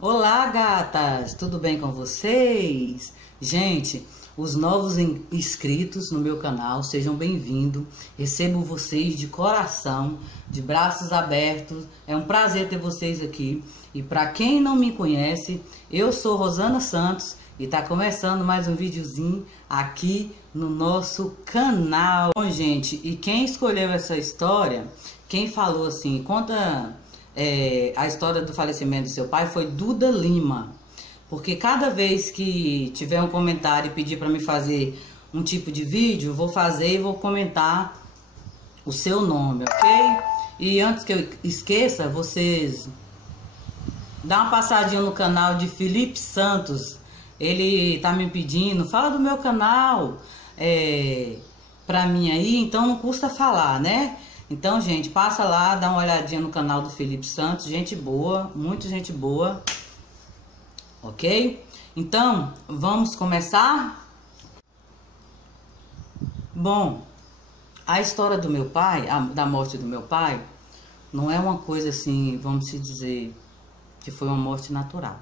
Olá, gatas! Tudo bem com vocês? Gente, os novos inscritos no meu canal, sejam bem-vindos. Recebo vocês de coração, de braços abertos. É um prazer ter vocês aqui. E para quem não me conhece, eu sou Rosana Santos e tá começando mais um videozinho aqui no nosso canal. Bom, gente, e quem escolheu essa história, quem falou assim, conta... a história do falecimento do seu pai foi Duda Lima, porque cada vez que tiver um comentário e pedir para me fazer um tipo de vídeo, eu vou fazer e vou comentar o seu nome, ok? E antes que eu esqueça, vocês dá uma passadinha no canal de Felipe Santos. Ele tá me pedindo, fala do meu canal pra mim aí, então não custa falar, né? Então, gente, passa lá, dá uma olhadinha no canal do Felipe Santos, gente boa, muita gente boa, ok? Então, vamos começar? Bom, a história do meu pai, da morte do meu pai, não é uma coisa assim, vamos dizer, que foi uma morte natural.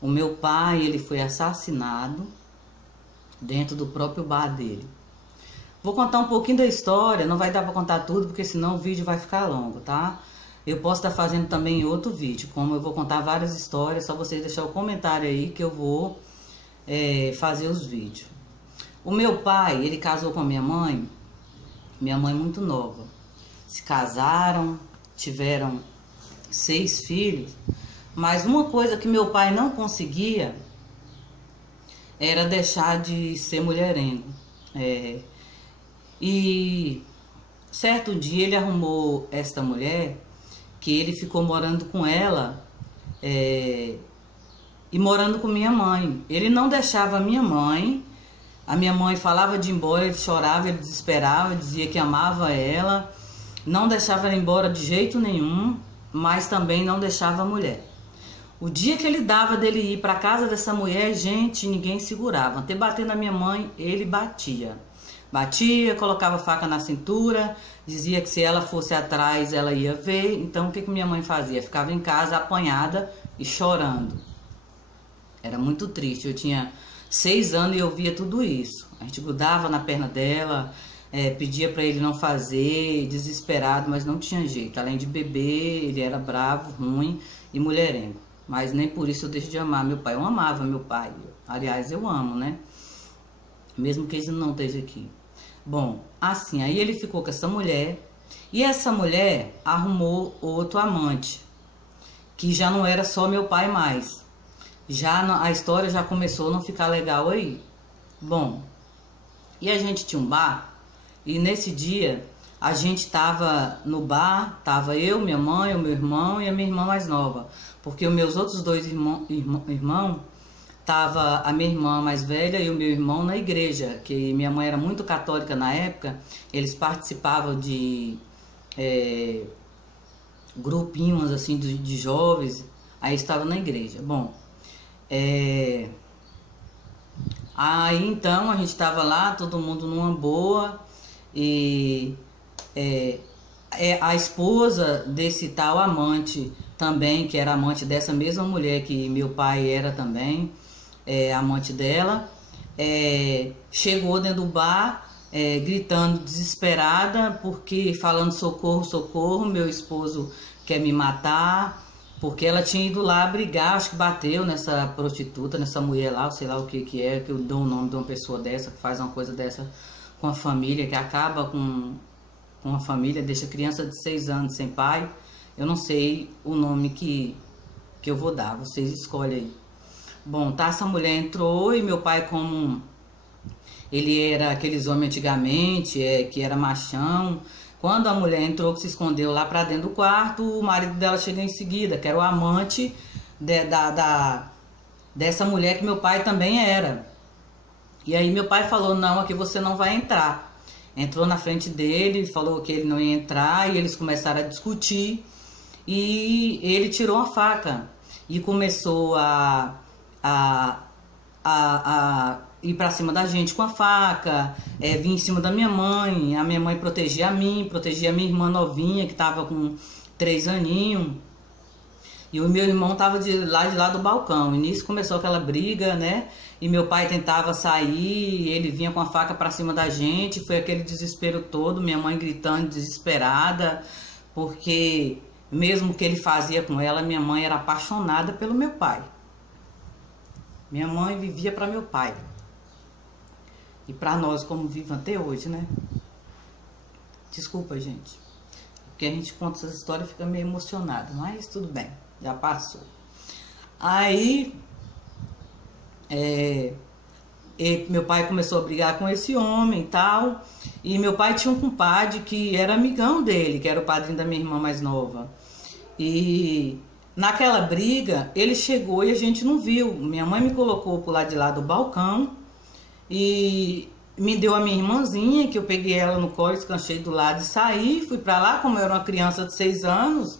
O meu pai, ele foi assassinado dentro do próprio bar dele. Vou contar um pouquinho da história, não vai dar para contar tudo, porque senão o vídeo vai ficar longo, tá? Eu posso estar fazendo também outro vídeo, como eu vou contar várias histórias, só vocês deixar o comentário aí que eu vou fazer os vídeos. O meu pai, ele casou com a minha mãe muito nova. Se casaram, tiveram 6 filhos, mas uma coisa que meu pai não conseguia era deixar de ser mulherengo. E certo dia ele arrumou esta mulher, que ele ficou morando com ela e morando com minha mãe. Ele não deixava a minha mãe falava de ir embora, ele chorava, ele desesperava, dizia que amava ela, não deixava ela embora de jeito nenhum, mas também não deixava a mulher. O dia que ele dava dele ir para casa dessa mulher, gente, ninguém segurava. Até bater na minha mãe, ele batia. Batia, colocava a faca na cintura, dizia que se ela fosse atrás ela ia ver. Então o que minha mãe fazia? Ficava em casa apanhada e chorando. Era muito triste. Eu tinha 6 anos e eu via tudo isso. A gente grudava na perna dela, pedia para ele não fazer, desesperado, mas não tinha jeito. Além de beber, ele era bravo, ruim e mulherengo. Mas nem por isso eu deixo de amar meu pai. Eu amava meu pai. Aliás, eu amo, né? Mesmo que ele não esteja aqui. Bom, assim, aí ele ficou com essa mulher. E essa mulher arrumou outro amante, que já não era só meu pai mais. A história já começou a não ficar legal aí. Bom, e a gente tinha um bar. E nesse dia a gente tava no bar. Tava eu, minha mãe, o meu irmão e a minha irmã mais nova. Porque os meus outros 2 irmãos, tava a minha irmã mais velha e o meu irmão na igreja, que minha mãe era muito católica na época. Eles participavam de grupinhos assim de jovens, aí estava na igreja. Bom, aí então a gente estava lá, todo mundo numa boa, e a esposa desse tal amante também, que era amante dessa mesma mulher que meu pai era também, amante dela, chegou dentro do bar, gritando desesperada, porque falando socorro, socorro, meu esposo quer me matar, porque ela tinha ido lá brigar, acho que bateu nessa prostituta, nessa mulher lá, sei lá o que é, que eu dou o nome de uma pessoa dessa, que faz uma coisa dessa com a família, que acaba com a família, deixa criança de 6 anos sem pai. Eu não sei o nome que eu vou dar, vocês escolhem aí. Bom, tá, essa mulher entrou e meu pai, como ele era aqueles homens antigamente, que era machão, quando a mulher entrou, que se escondeu lá pra dentro do quarto, o marido dela chegou em seguida, que era o amante dessa mulher que meu pai também era. E aí meu pai falou, não, aqui você não vai entrar. Entrou na frente dele, falou que ele não ia entrar, e eles começaram a discutir, e ele tirou uma faca e começou a ir pra cima da gente com a faca, vir em cima da minha mãe. A minha mãe protegia a mim, protegia a minha irmã novinha, que tava com 3 aninhos. E o meu irmão tava de lá do balcão. E nisso começou aquela briga, né? E meu pai tentava sair, ele vinha com a faca pra cima da gente. Foi aquele desespero todo, minha mãe gritando desesperada, porque mesmo que ele fazia com ela, minha mãe era apaixonada pelo meu pai. Minha mãe vivia para meu pai. E para nós, como vive até hoje, né? Desculpa, gente. Porque a gente conta essas histórias e fica meio emocionada. Mas tudo bem, já passou. Aí, meu pai começou a brigar com esse homem e tal. E meu pai tinha um compadre que era amigão dele, que era o padrinho da minha irmã mais nova. E naquela briga, ele chegou e a gente não viu. Minha mãe me colocou pro lado de lá do balcão e me deu a minha irmãzinha, que eu peguei ela no colo, descansei do lado e saí. Fui pra lá, como eu era uma criança de 6 anos,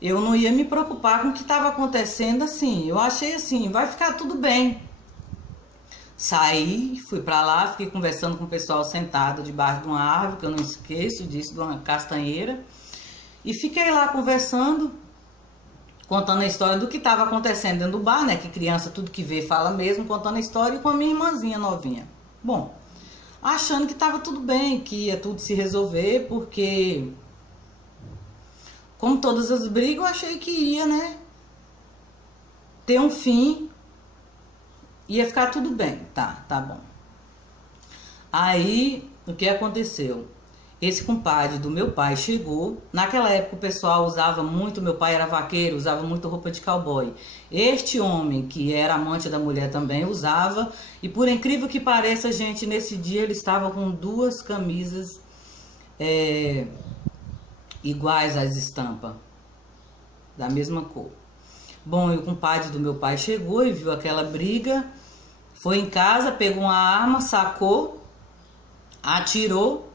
eu não ia me preocupar com o que estava acontecendo assim. Eu achei assim, vai ficar tudo bem. Saí, fui pra lá, fiquei conversando com o pessoal sentado debaixo de uma árvore, que eu não esqueço disso, de uma castanheira. E fiquei lá conversando, contando a história do que estava acontecendo dentro do bar, né? Que criança, tudo que vê, fala mesmo, contando a história, e com a minha irmãzinha novinha. Bom, achando que estava tudo bem, que ia tudo se resolver, porque, como todas as brigas, eu achei que ia, né? Ter um fim, ia ficar tudo bem. Tá bom. Aí, o que aconteceu? Esse compadre do meu pai chegou. Naquela época o pessoal usava muito, meu pai era vaqueiro, usava muito roupa de cowboy. Este homem, que era amante da mulher também, usava. E por incrível que pareça, gente, nesse dia ele estava com 2 camisas iguais às estampas, da mesma cor. Bom, e o compadre do meu pai chegou e viu aquela briga. Foi em casa, pegou uma arma, sacou, atirou.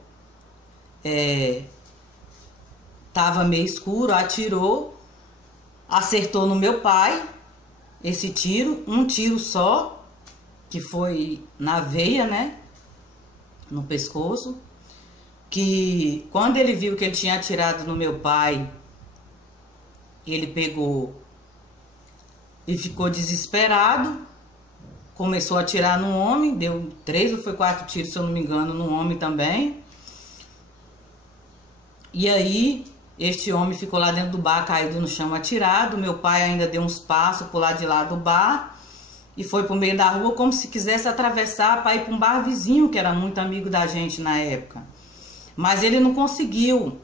Tava meio escuro, atirou, acertou no meu pai esse tiro, um tiro só, que foi na veia, né, no pescoço, que quando ele viu que ele tinha atirado no meu pai, ele pegou e ficou desesperado, começou a atirar no homem, deu 3 ou foi 4 tiros, se eu não me engano, no homem também. E aí, este homem ficou lá dentro do bar, caído no chão, atirado. Meu pai ainda deu uns passos por lá de lá do bar e foi pro meio da rua como se quisesse atravessar para ir para um bar vizinho, que era muito amigo da gente na época. Mas ele não conseguiu.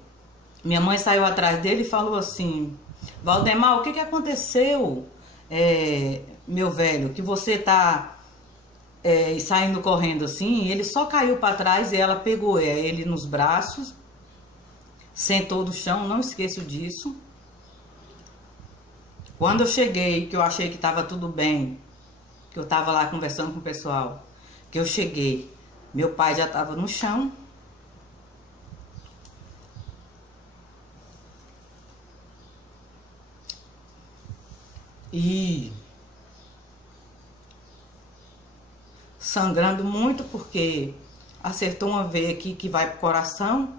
Minha mãe saiu atrás dele e falou assim: Valdemar, o que aconteceu, meu velho, que você tá saindo correndo assim? Ele só caiu para trás e ela pegou ele nos braços, sentou no chão, não esqueço disso. Quando eu cheguei, que eu achei que estava tudo bem, que eu estava lá conversando com o pessoal, que eu cheguei, meu pai já estava no chão. E sangrando muito, porque acertou uma veia aqui que vai pro coração.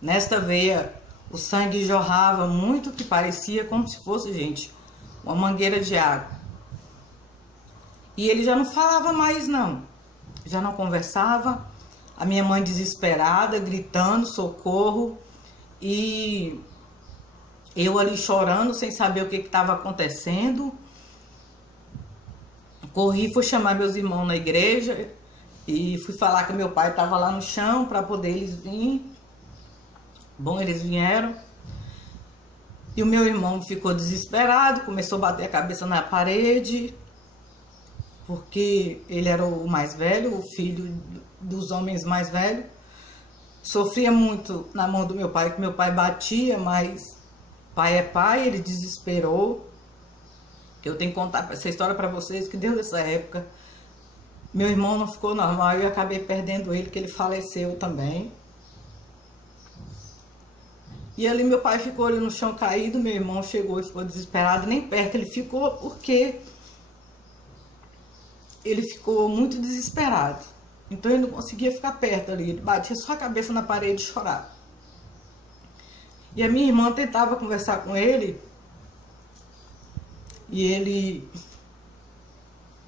Nesta veia o sangue jorrava muito, que parecia como se fosse, gente, uma mangueira de água. E ele já não falava mais não, já não conversava. A minha mãe desesperada, gritando socorro, e eu ali chorando, sem saber o que estava acontecendo. Corri, fui chamar meus irmãos na igreja e fui falar que meu pai estava lá no chão para poder eles virem. Bom, eles vieram. E o meu irmão ficou desesperado, começou a bater a cabeça na parede, porque ele era o mais velho, o filho dos homens mais velhos. Sofria muito na mão do meu pai, que meu pai batia, mas pai é pai, ele desesperou. Eu tenho que contar essa história para vocês, que desde essa época meu irmão não ficou normal e eu acabei perdendo ele, que ele faleceu também. E ali meu pai ficou ali no chão caído, meu irmão chegou e ficou desesperado, nem perto ele ficou, porque ele ficou muito desesperado. Então ele não conseguia ficar perto ali, ele batia só a cabeça na parede e chorava. E a minha irmã tentava conversar com ele, E ele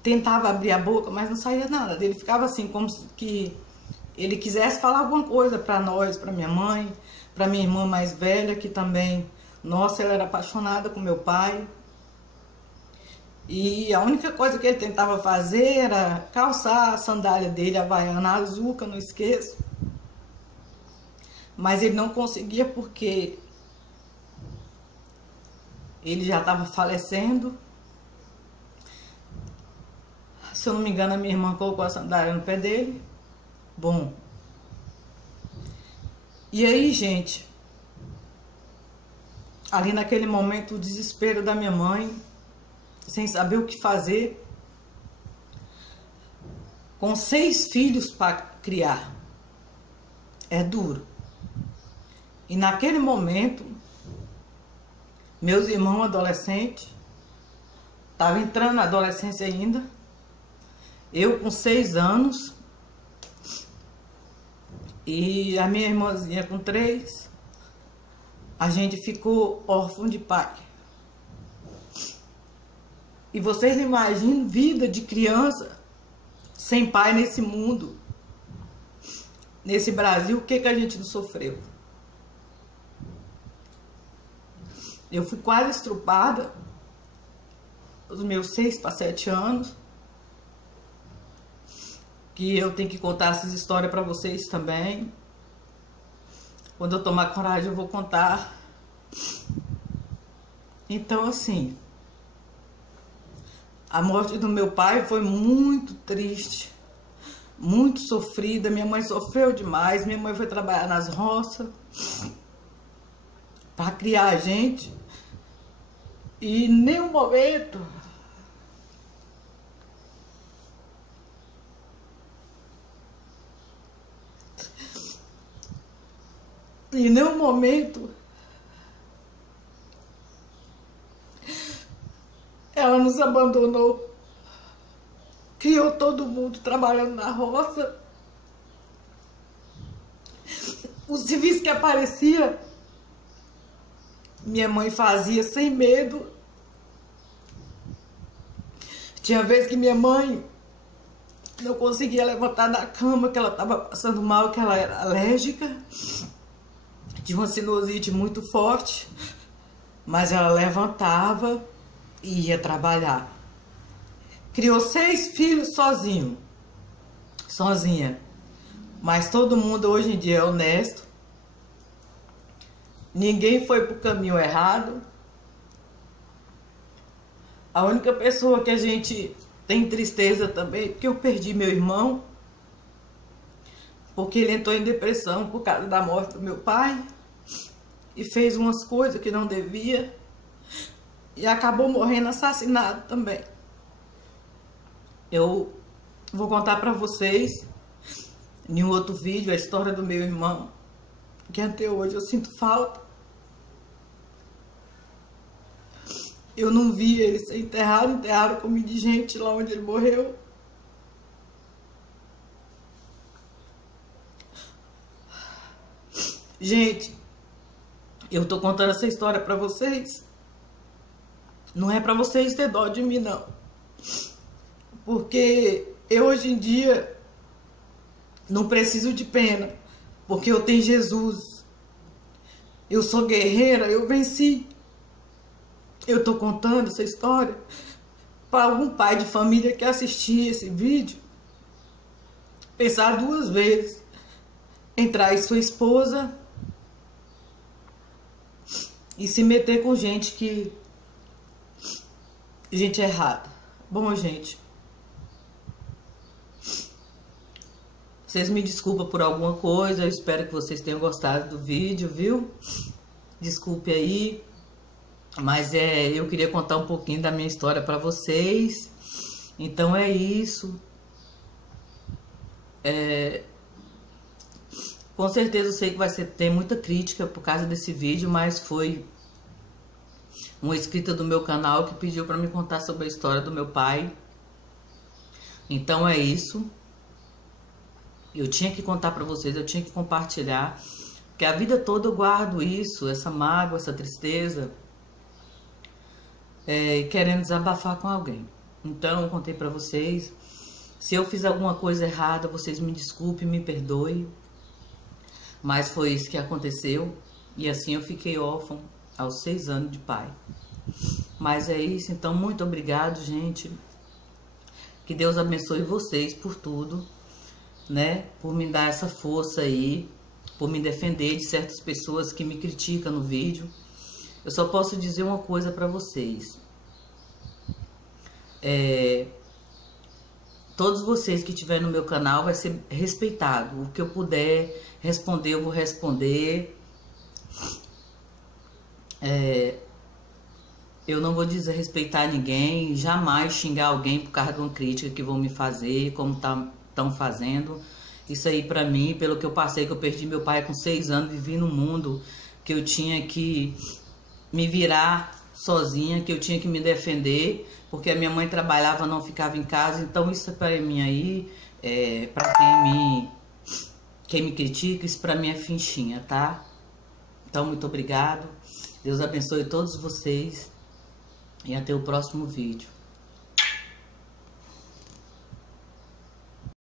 tentava abrir a boca, mas não saía nada. Ele ficava assim, como se que ele quisesse falar alguma coisa para nós, para minha mãe, para minha irmã mais velha, que também, nossa, ela era apaixonada com meu pai. E a única coisa que ele tentava fazer era calçar a sandália dele, a havaiana azul, que eu não esqueço. Mas ele não conseguia porque ele já estava falecendo. Se eu não me engano, a minha irmã colocou a sandália no pé dele. Bom. E aí, gente, ali naquele momento, o desespero da minha mãe, sem saber o que fazer, com 6 filhos para criar, é duro. E naquele momento, meus irmãos adolescentes, estavam entrando na adolescência ainda, eu com 6 anos, e a minha irmãzinha com 3, a gente ficou órfão de pai. E vocês imaginam vida de criança sem pai nesse mundo, nesse Brasil, o que a gente não sofreu? Eu fui quase estrupada os meus 6 para 7 anos, que eu tenho que contar essas histórias para vocês também. Quando eu tomar coragem, eu vou contar. Então, assim, a morte do meu pai foi muito triste, muito sofrida. Minha mãe sofreu demais. Minha mãe foi trabalhar nas roças para criar a gente. E em nenhum momento ela nos abandonou. Criou todo mundo trabalhando na roça. Os serviços que aparecia, minha mãe fazia sem medo. Tinha vezes que minha mãe não conseguia levantar da cama, que ela estava passando mal, que ela era alérgica. Tinha uma sinusite muito forte, mas ela levantava e ia trabalhar. Criou 6 filhos sozinha. Mas todo mundo hoje em dia é honesto. Ninguém foi pro caminho errado. A única pessoa que a gente tem tristeza também, porque eu perdi meu irmão, porque ele entrou em depressão por causa da morte do meu pai e fez umas coisas que não devia e acabou morrendo assassinado também. Eu vou contar para vocês em um outro vídeo a história do meu irmão, que até hoje eu sinto falta. Eu não vi ele ser enterrado, enterraram com gente lá onde ele morreu. Gente, eu tô contando essa história pra vocês. Não é pra vocês ter dó de mim, não. Porque eu hoje em dia não preciso de pena, porque eu tenho Jesus. Eu sou guerreira, eu venci. Eu tô contando essa história para algum pai de família que assistir esse vídeo pensar 2 vezes em trair sua esposa e se meter com gente errada. Bom, gente, vocês me desculpem por alguma coisa, eu espero que vocês tenham gostado do vídeo, viu? Desculpe aí, mas eu queria contar um pouquinho da minha história para vocês. Então é isso. Com certeza eu sei que vai ter muita crítica por causa desse vídeo, mas foi uma inscrita do meu canal que pediu para me contar sobre a história do meu pai. Então é isso. Eu tinha que contar para vocês, eu tinha que compartilhar, porque a vida toda eu guardo isso, essa mágoa, essa tristeza. querendo desabafar com alguém. Então eu contei pra vocês. Se eu fiz alguma coisa errada, vocês me desculpem, me perdoem. Mas foi isso que aconteceu. E assim eu fiquei órfão aos 6 anos de pai. Mas é isso, então muito obrigado, gente. Que Deus abençoe vocês por tudo, né? Por me dar essa força aí, por me defender de certas pessoas que me criticam no vídeo. Eu só posso dizer uma coisa pra vocês. Todos vocês que estiverem no meu canal vai ser respeitado. O que eu puder responder, eu vou responder. Eu não vou desrespeitar ninguém, jamais xingar alguém por causa de uma crítica que vão me fazer, como estão fazendo. Isso aí pra mim, pelo que eu passei, que eu perdi meu pai com 6 anos, vivi num mundo que eu tinha que me virar sozinha, que eu tinha que me defender, porque a minha mãe trabalhava, não ficava em casa. Então isso pra mim aí, pra quem me critica, isso pra mim é fichinha, tá? Então muito obrigado, Deus abençoe todos vocês e até o próximo vídeo.